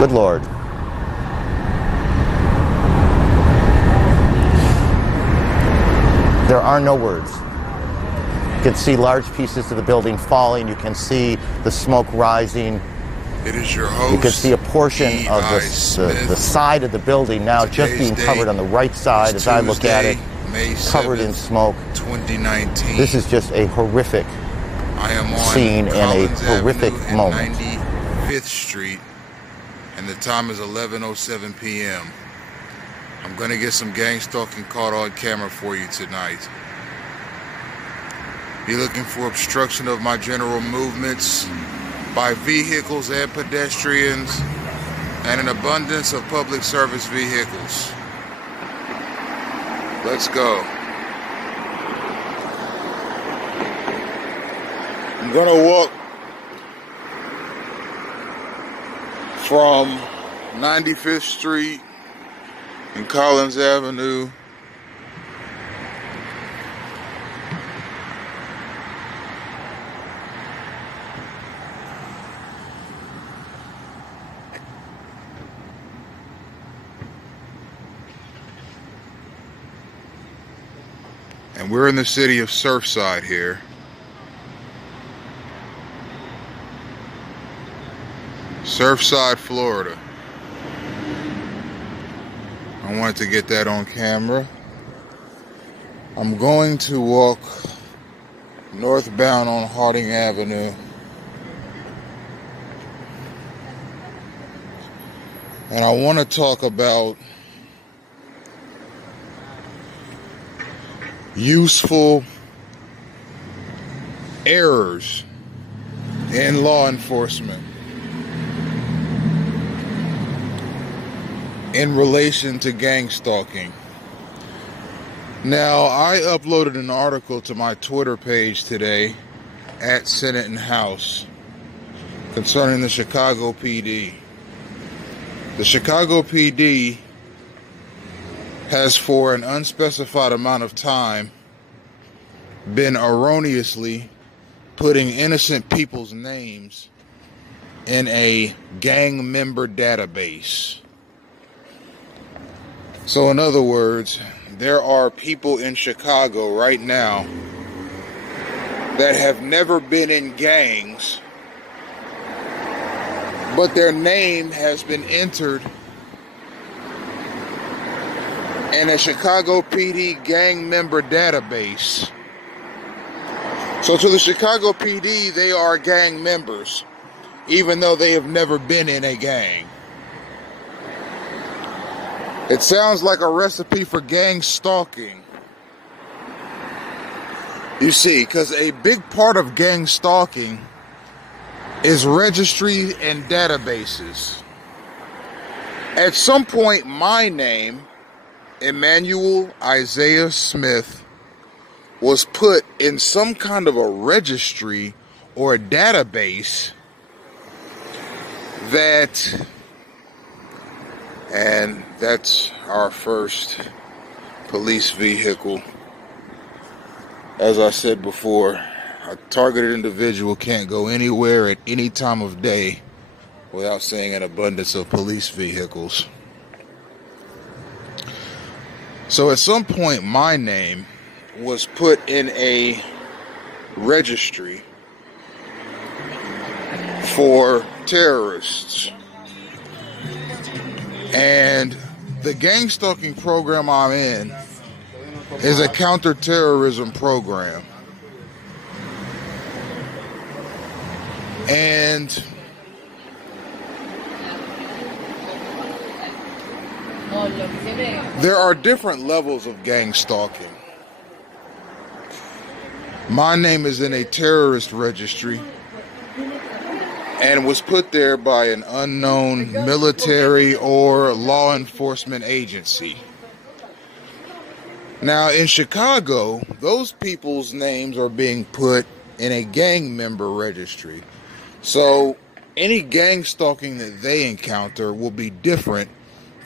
Good Lord. There are no words. You can see large pieces of the building falling. You can see the smoke rising. It is your host. You can see a portion of the side of the building now just being covered on the right side as I look at it, covered in smoke. 2019. This is just a horrific scene and a horrific moment. 95th Street, and the time is 11:07 p.m. I'm going to get some gang stalking caught on camera for you tonight. Be looking for obstruction of my general movements by vehicles and pedestrians, and an abundance of public service vehicles. Let's go. I'm gonna walk from 95th Street and Collins Avenue and we're in the city of Surfside here. Surfside, Florida. I wanted to get that on camera. I'm going to walk northbound on Harding Avenue. And I want to talk about useful errors in law enforcement in relation to gang stalking. Now, I uploaded an article to my Twitter page today at Senate and House concerning the Chicago PD. The Chicago PD has, for an unspecified amount of time, been erroneously putting innocent people's names in a gang member database. So in other words, there are people in Chicago right now that have never been in gangs, but their name has been entered in a Chicago PD gang member database. So to the Chicago PD, they are gang members, even though they have never been in a gang. It sounds like a recipe for gang stalking. You see, because a big part of gang stalking is registry and databases. At some point, my name, Emmanuel Isaiah Smith, was put in some kind of a registry or a database that, and that's our first police vehicle. As I said before, a targeted individual can't go anywhere at any time of day without seeing an abundance of police vehicles. So at some point, my name was put in a registry for terrorists. And the gang stalking program I'm in is a counterterrorism program. And there are different levels of gang stalking. My name is in a terrorist registry and was put there by an unknown military or law enforcement agency. Now, in Chicago, those people's names are being put in a gang member registry. So, any gang stalking that they encounter will be different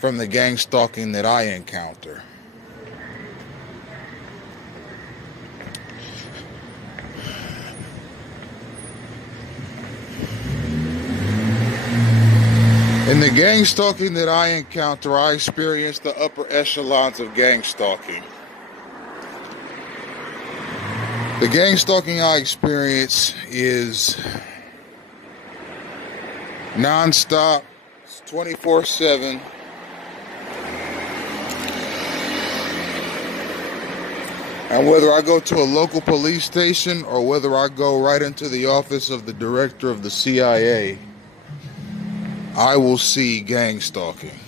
from the gang stalking that I encounter. In the gang stalking that I encounter, I experience the upper echelons of gang stalking. The gang stalking I experience is non-stop, 24/7. And whether I go to a local police station or whether I go right into the office of the director of the CIA, I will see gang stalking.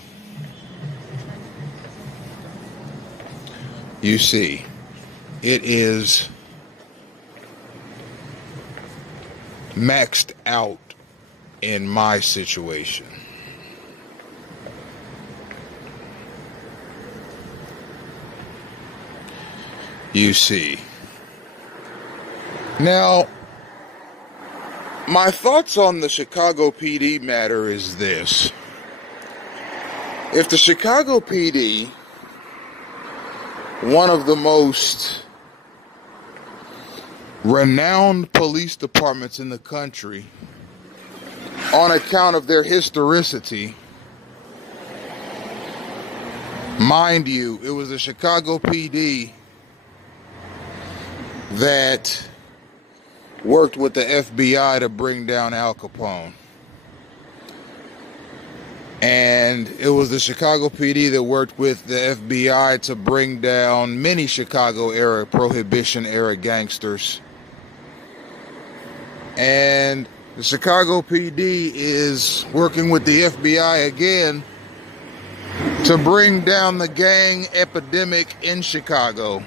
You see, it is maxed out in my situation. You see. Now, my thoughts on the Chicago PD matter is this. If the Chicago PD, one of the most renowned police departments in the country, on account of their historicity, mind you, it was the Chicago PD that worked with the FBI to bring down Al Capone. And it was the Chicago PD that worked with the FBI to bring down many Chicago-era, Prohibition-era gangsters. And the Chicago PD is working with the FBI again to bring down the gang epidemic in Chicago.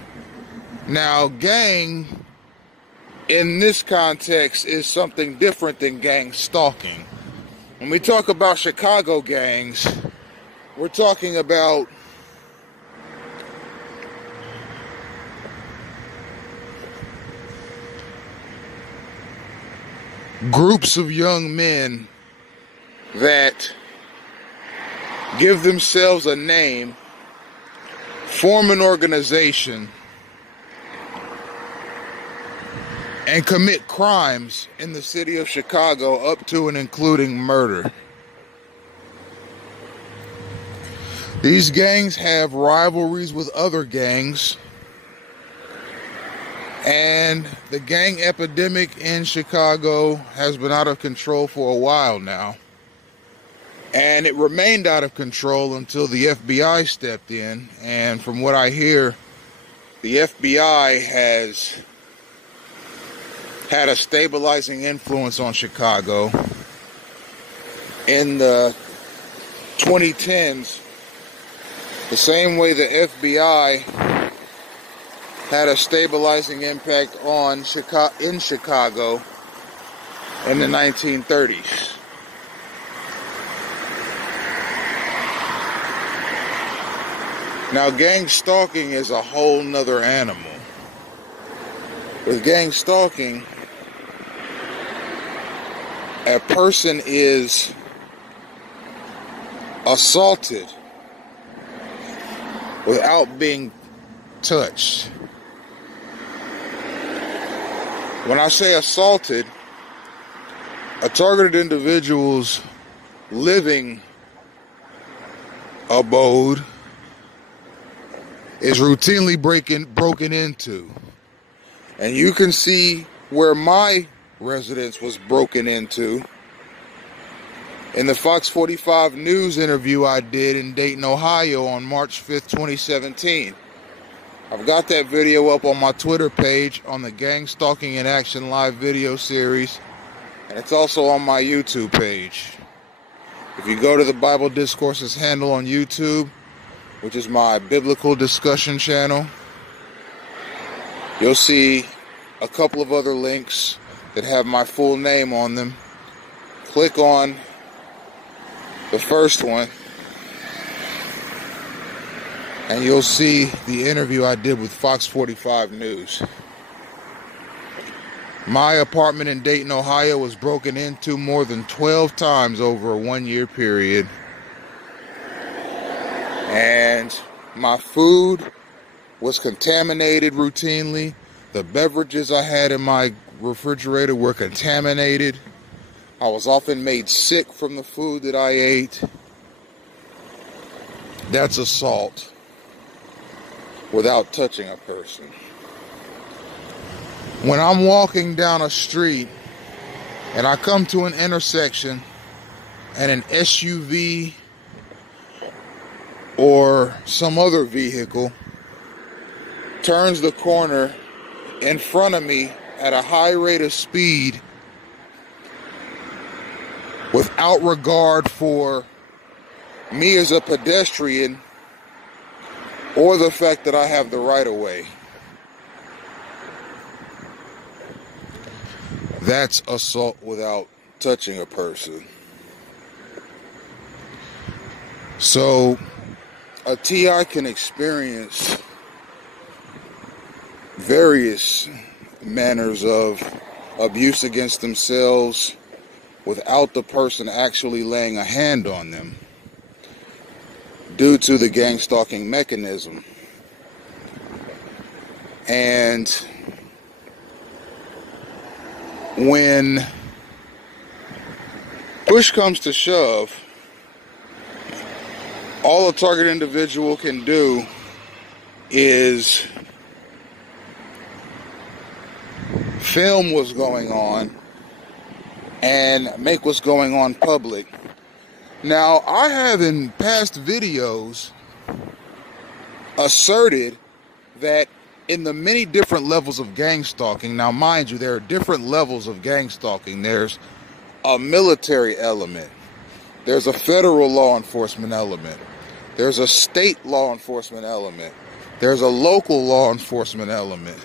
Now, gang, in this context, is something different than gang stalking. When we talk about Chicago gangs, we're talking about groups of young men that give themselves a name, form an organization, and commit crimes in the city of Chicago up to and including murder. These gangs have rivalries with other gangs, and the gang epidemic in Chicago has been out of control for a while now. And it remained out of control until the FBI stepped in, and from what I hear, the FBI has had a stabilizing influence on Chicago. In the 2010s, the same way the FBI had a stabilizing impact on Chicago in the 1930s. Now, gang stalking is a whole nother animal. With gang stalking, a person is assaulted without being touched. When I say assaulted, a targeted individual's living abode is routinely broken into. And you can see where my residence was broken into in the Fox 45 News interview I did in Dayton, Ohio on March 5th, 2017. I've got that video up on my Twitter page on the Gangstalking in Action live video series, and it's also on my YouTube page. If you go to the Bible Discourses handle on YouTube, which is my biblical discussion channel, you'll see a couple of other links that have my full name on them. Click on the first one, and you'll see the interview I did with Fox 45 News. My apartment in Dayton, Ohio was broken into more than 12 times over a 1-year period. And my food was contaminated routinely. The beverages I had in my refrigerator were contaminated. I was often made sick from the food that I ate. That's assault without touching a person. When I'm walking down a street and I come to an intersection and an SUV or some other vehicle turns the corner in front of me at a high rate of speed without regard for me as a pedestrian or the fact that I have the right of way, that's assault without touching a person. So a TI can experience various manners of abuse against themselves without the person actually laying a hand on them due to the gang-stalking mechanism. And when push comes to shove, all a target individual can do is film what's going on and make what's going on public. Now, I have in past videos asserted that in the many different levels of gang stalking, now mind you, there are different levels of gang stalking. There's a military element. There's a federal law enforcement element. There's a state law enforcement element. There's a local law enforcement element.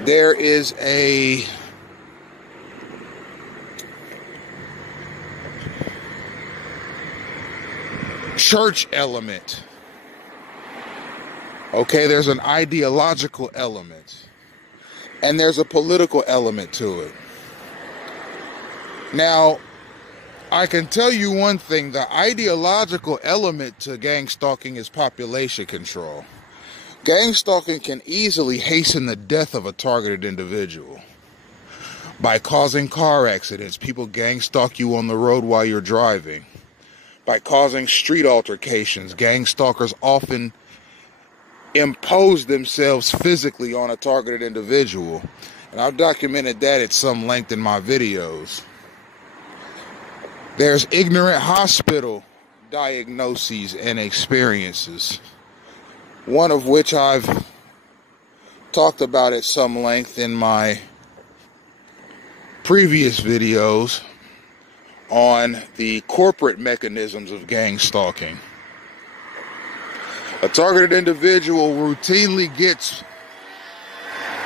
There is a church element. Okay, there's an ideological element. And there's a political element to it. Now, I can tell you one thing, the ideological element to gang stalking is population control. Gang stalking can easily hasten the death of a targeted individual by causing car accidents. People gang stalk you on the road while you're driving. By causing street altercations, gang stalkers often impose themselves physically on a targeted individual. And I've documented that at some length in my videos. There's ignorant hospital diagnoses and experiences, one of which I've talked about at some length in my previous videos on the corporate mechanisms of gang stalking. A targeted individual routinely gets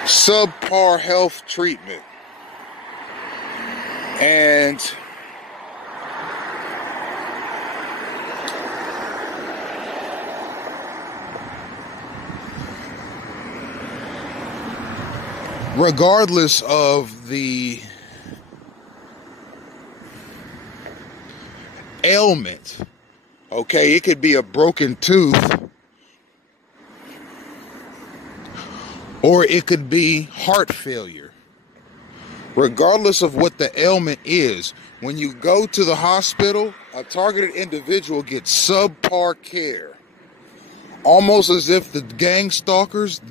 subpar health treatment, and regardless of the ailment, okay, it could be a broken tooth, or it could be heart failure. Regardless of what the ailment is, when you go to the hospital, a targeted individual gets subpar care. Almost as if the gang stalkers,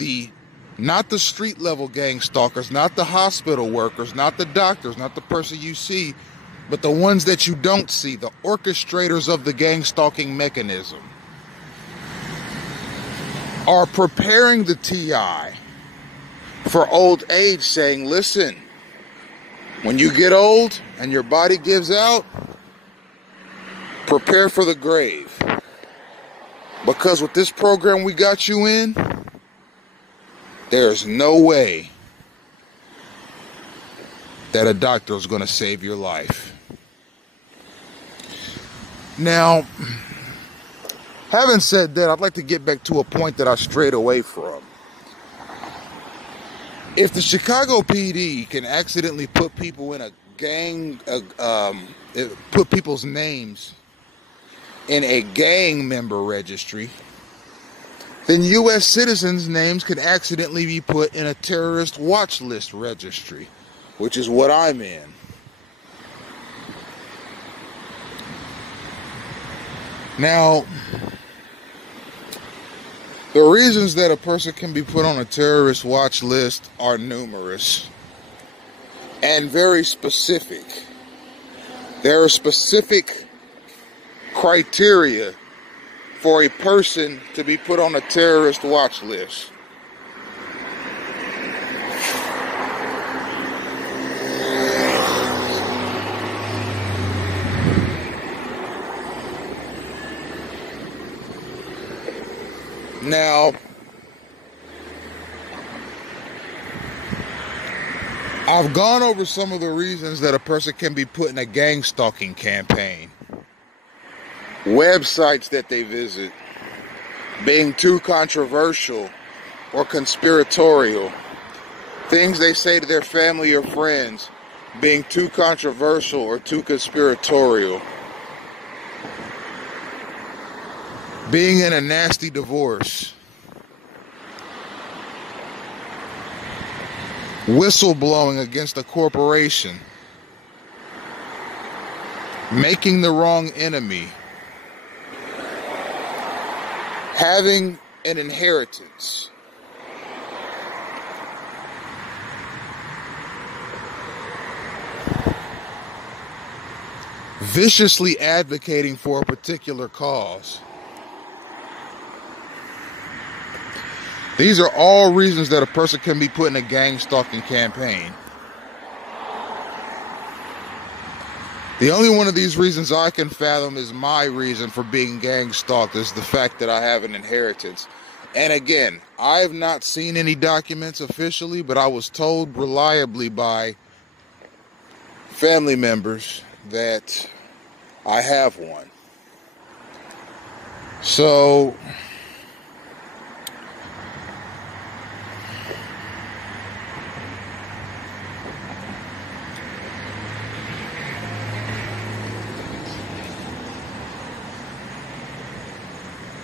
not the street level gang stalkers, not the hospital workers, not the doctors, not the person you see, but the ones that you don't see, the orchestrators of the gang stalking mechanism, are preparing the TI for old age, saying, listen, when you get old and your body gives out, prepare for the grave. Because with this program we got you in, there's no way that a doctor is going to save your life. Now, having said that, I'd like to get back to a point that I strayed away from. If the Chicago PD can accidentally put people in a gang, put people's names in a gang member registry, then U.S. citizens' names could accidentally be put in a terrorist watch list registry, which is what I'm in. Now, the reasons that a person can be put on a terrorist watch list are numerous and very specific. There are specific criteria for a person to be put on a terrorist watch list. Now, I've gone over some of the reasons that a person can be put in a gang-stalking campaign. Websites that they visit, being too controversial or conspiratorial, things they say to their family or friends, being too controversial or too conspiratorial, being in a nasty divorce, whistleblowing against a corporation, making the wrong enemy, having an inheritance, viciously advocating for a particular cause. These are all reasons that a person can be put in a gang-stalking campaign. The only one of these reasons I can fathom is my reason for being gang-stalked, is the fact that I have an inheritance. And again, I have not seen any documents officially, but I was told reliably by family members that I have one. So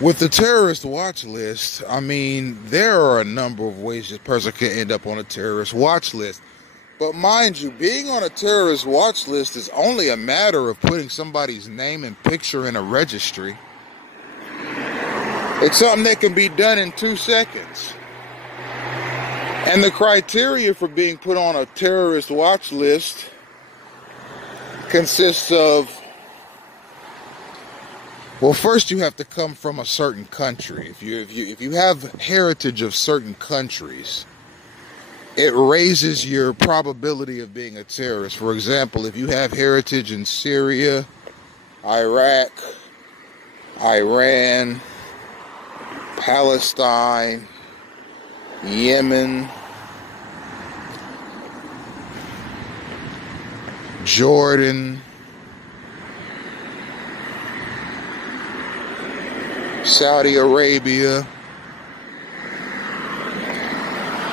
with the terrorist watch list, I mean, there are a number of ways this person can end up on a terrorist watch list. But mind you, being on a terrorist watch list is only a matter of putting somebody's name and picture in a registry. It's something that can be done in 2 seconds. And the criteria for being put on a terrorist watch list consists of, well, first you have to come from a certain country. If you have heritage of certain countries, it raises your probability of being a terrorist. For example, if you have heritage in Syria, Iraq, Iran, Palestine, Yemen, Jordan, Saudi Arabia,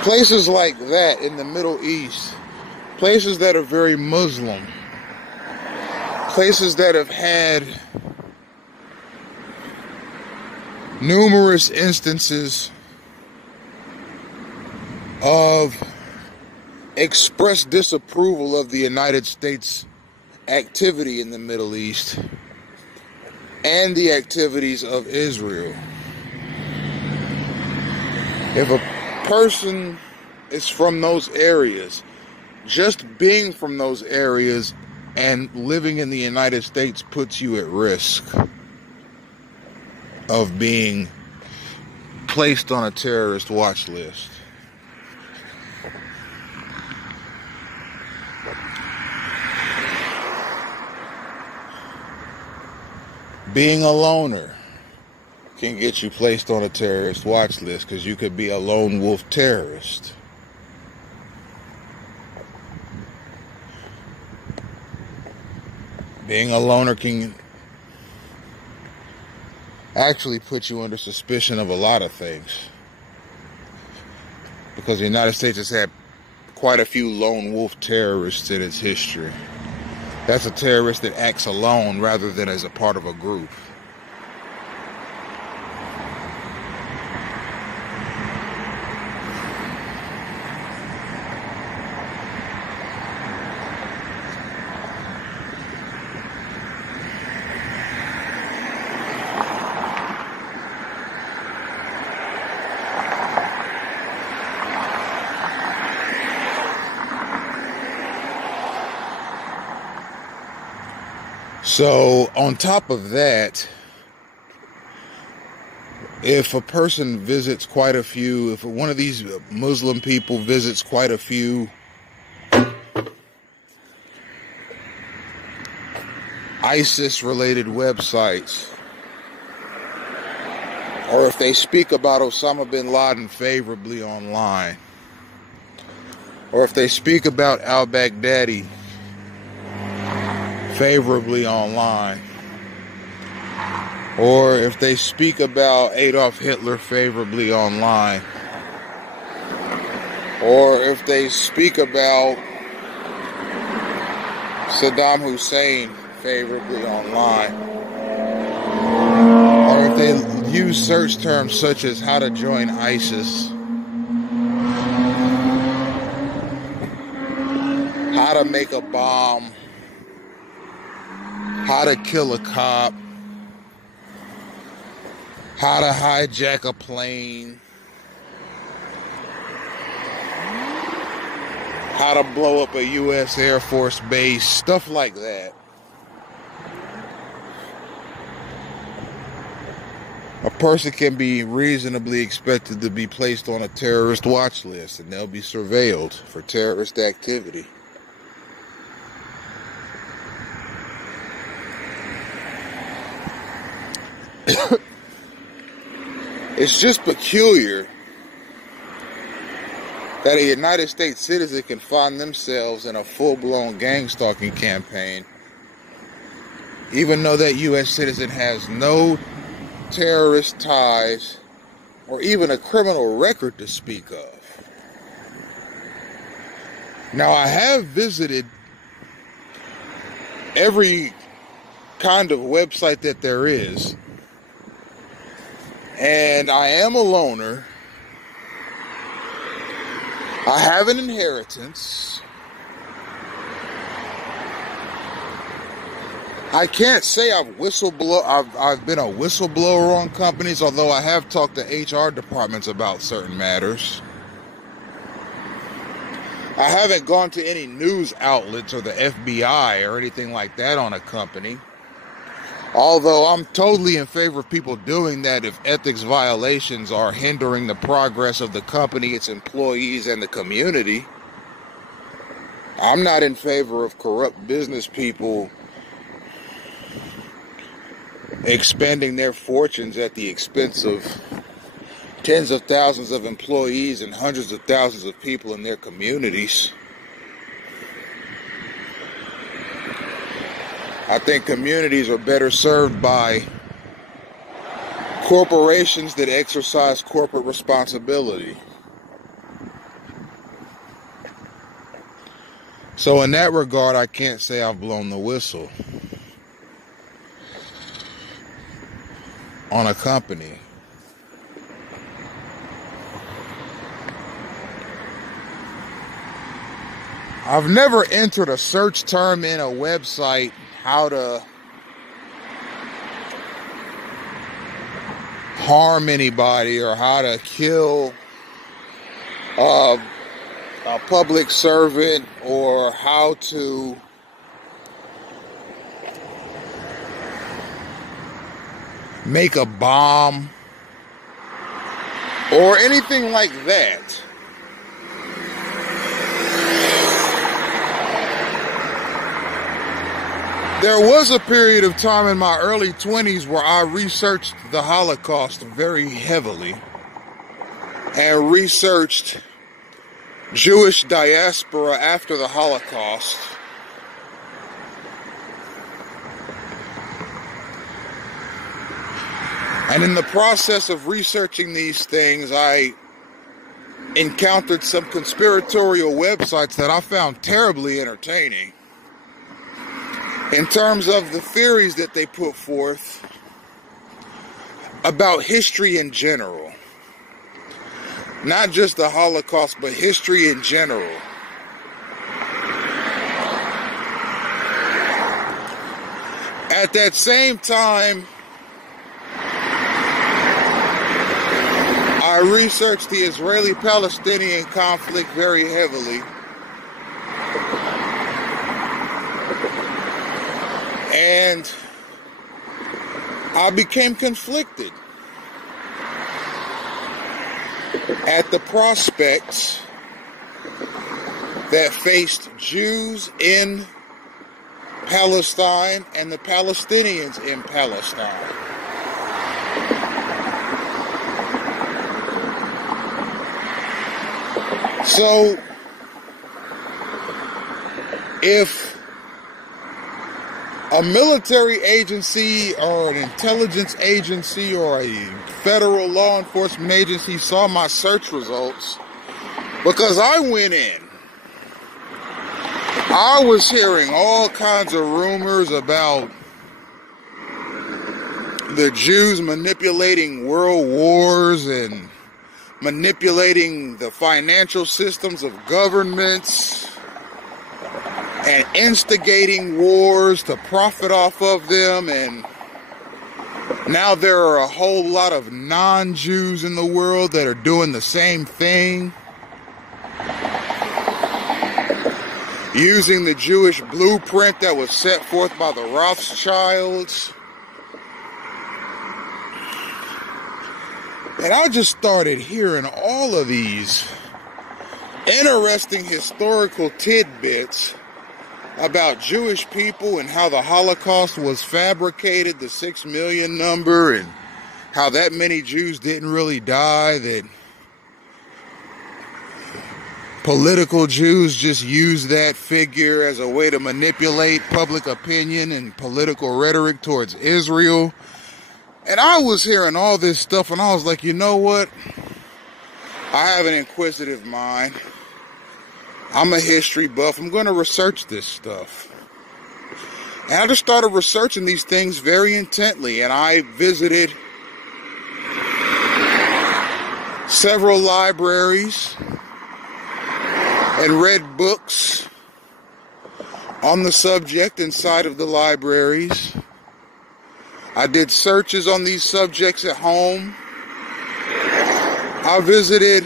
places like that in the Middle East, places that are very Muslim, places that have had numerous instances of express disapproval of the United States activity in the Middle East and the activities of Israel. If a person is from those areas, just being from those areas and living in the United States puts you at risk of being placed on a terrorist watch list. Being a loner can get you placed on a terrorist watch list, because you could be a lone wolf terrorist. Being a loner can actually put you under suspicion of a lot of things, because the United States has had quite a few lone wolf terrorists in its history. That's a terrorist that acts alone rather than as a part of a group. So on top of that, if a person visits quite a few, if one of these Muslim people visits quite a few ISIS-related websites, or if they speak about Osama bin Laden favorably online, or if they speak about al-Baghdadi favorably online, or if they speak about Adolf Hitler favorably online, or if they speak about Saddam Hussein favorably online, or if they use search terms such as how to join ISIS, how to make a bomb, how to kill a cop, how to hijack a plane, how to blow up a U.S. Air Force base, stuff like that. A person can be reasonably expected to be placed on a terrorist watch list, and they'll be surveilled for terrorist activity. It's just peculiar that a United States citizen can find themselves in a full-blown gang-stalking campaign, even though that U.S. citizen has no terrorist ties or even a criminal record to speak of. Now, I have visited every kind of website that there is, and I am a loner. I have an inheritance. I can't say I've been a whistleblower on companies, although I have talked to HR departments about certain matters. I haven't gone to any news outlets or the FBI or anything like that on a company. Although I'm totally in favor of people doing that if ethics violations are hindering the progress of the company, its employees, and the community. I'm not in favor of corrupt business people expending their fortunes at the expense of tens of thousands of employees and hundreds of thousands of people in their communities. I think communities are better served by corporations that exercise corporate responsibility. So in that regard, I can't say I've blown the whistle on a company. I've never entered a search term in a website, how to harm anybody or how to kill a public servant or how to make a bomb or anything like that. There was a period of time in my early 20s where I researched the Holocaust very heavily and researched Jewish diaspora after the Holocaust. And in the process of researching these things, I encountered some conspiratorial websites that I found terribly entertaining in terms of the theories that they put forth about history in general. Not just the Holocaust, but history in general. At that same time, I researched the Israeli-Palestinian conflict very heavily. And I became conflicted at the prospects that faced Jews in Palestine and the Palestinians in Palestine. So, if a military agency or an intelligence agency or a federal law enforcement agency saw my search results, because I went in, I was hearing all kinds of rumors about the Jews manipulating world wars and manipulating the financial systems of governments and instigating wars to profit off of them. And now there are a whole lot of non-Jews in the world that are doing the same thing, using the Jewish blueprint that was set forth by the Rothschilds. And I just started hearing all of these interesting historical tidbits about Jewish people and how the Holocaust was fabricated, the 6 million number, and how that many Jews didn't really die, that political Jews just used that figure as a way to manipulate public opinion and political rhetoric towards Israel. And I was hearing all this stuff, and I was like, you know what? I have an inquisitive mind. I'm a history buff. I'm going to research this stuff. And I just started researching these things very intently, and I visited several libraries and read books on the subject inside of the libraries. I did searches on these subjects at home. I visited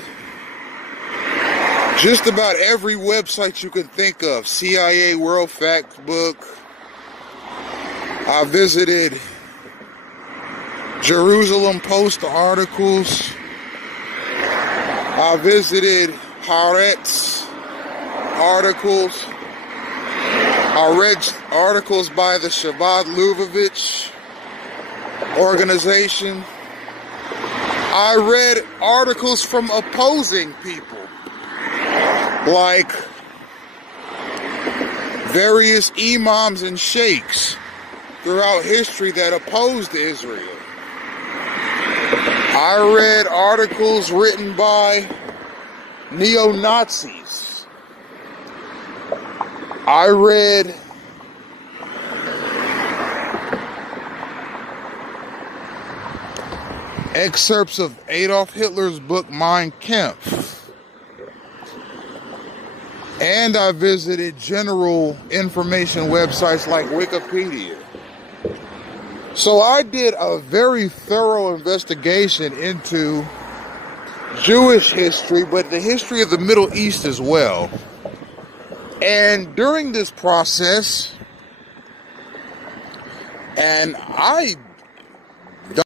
just about every website you can think of. CIA World Factbook. I visited Jerusalem Post articles. I visited Haaretz articles. I read articles by the Shabbat Lubavitch organization. I read articles from opposing people, like various imams and sheikhs throughout history that opposed Israel. I read articles written by neo-Nazis. I read excerpts of Adolf Hitler's book Mein Kampf. And I visited general information websites like Wikipedia. So I did a very thorough investigation into Jewish history, but the history of the Middle East as well. And during this process, and I